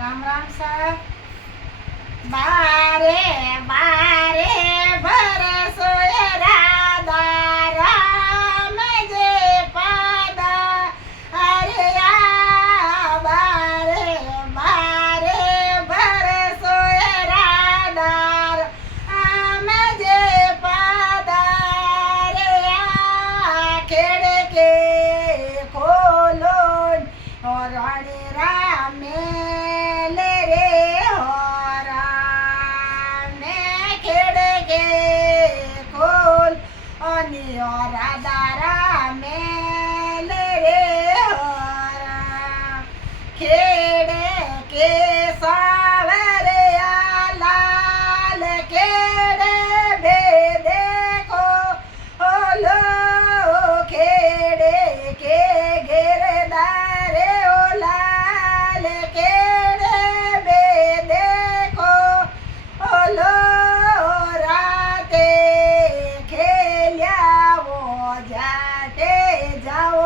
રામ રામ સાહેબ. બારે બારે ભરસો એ રાધા રામ જે પાદા અરે બારે બારે ભરસો એ રાધા રામ જે પાદા રે ખેડ કે ખોલો રાણી રામે લે રે ખોલ અને રાધા રામે લે રે ખેડે કે સાવરે લાલ ખેડે બે દેખો ઓલો ખેડે કે ગેરદારે ઓ લાલ ખેડે બે દેખો ઓલો જાતે જાઓ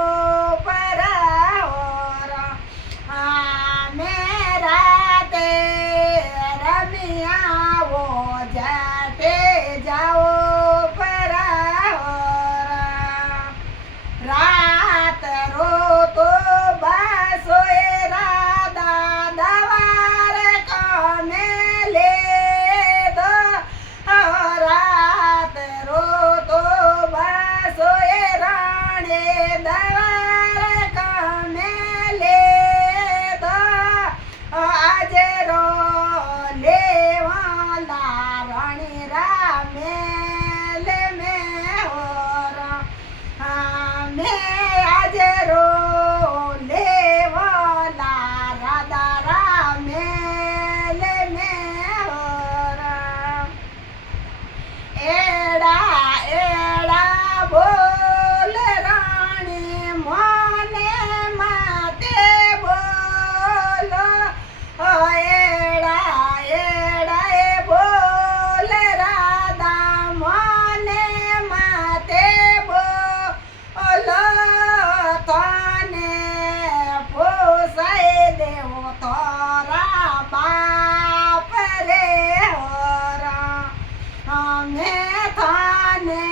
પરાઓર આમે રાતે રમિયાઓ જાતે જાઓ પરાઓર રાત રોતો બાસો એ રાધા દવાર કોને લે દો રાત રોતો બાસો એ રાણે દવાર કોને લે દો આજે રો લેવાલા રાણી રામે લે મે ઓર મે આજે રો લેવાલા રાધા રામે લે મે ઓર એડા એડા બોલ રાણી મોને માતે બોલો એડા એડા એ બોલ રાધા મોને માતે બોલો તને પોસાઈ દેવો તોરા બાપ રે હોરા અમે થાને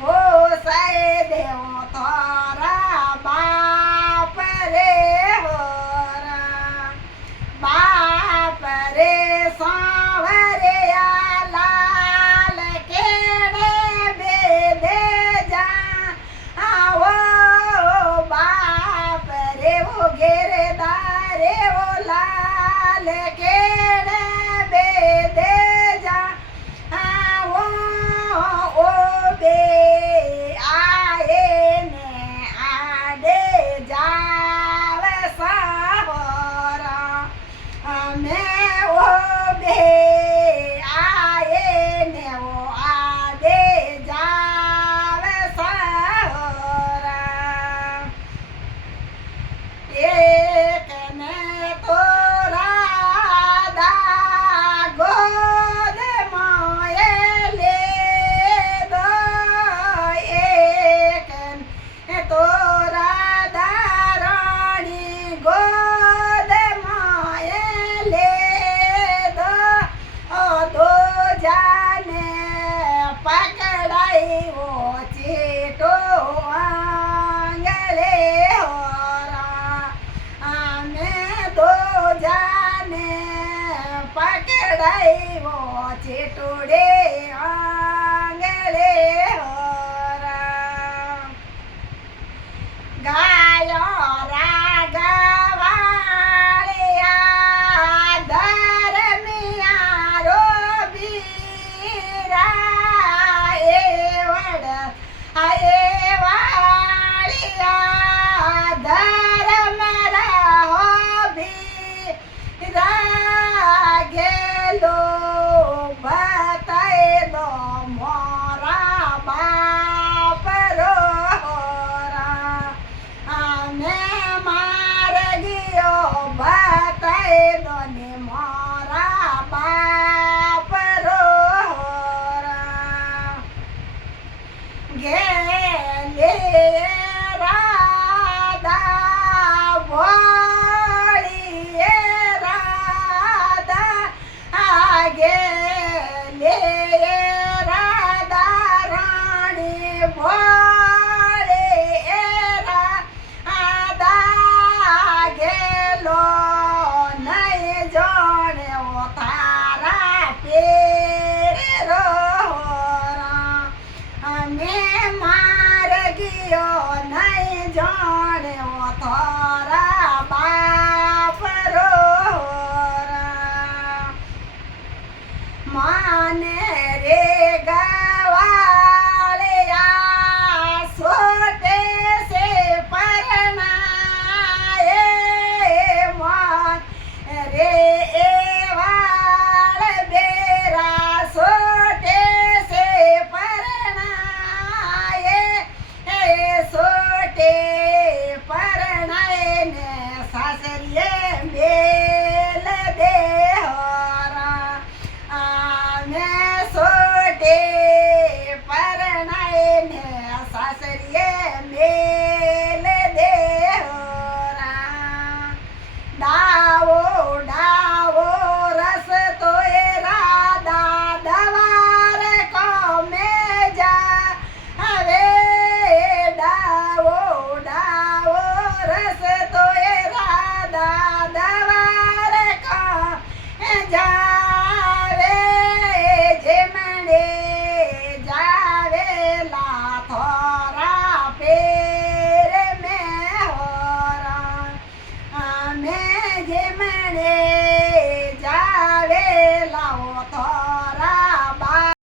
પોસાઈ દેવો તારા બાપ રે હોરા બાપ રે સાવરે લાલ કેડે બે દે જા આવો બાપ રે ઓ ગેરદારે ઓ લાલ કેડે બે દે જા આવો ઓ બે આએ ને આડે જાવ સાહોરા અમે ઓ બે આએ ને ઓ આડે જાવ સાહોરા એક ને તો રાધા ગોદ માયે લે દો એક તો રાધા રાણી ગોદ માયે લે દો દો જાને પકડાઈ વો ચેટો આંગલે હોરા અમે દો જાને પકડાઈ વો ચેટોડે આંગલે હોરા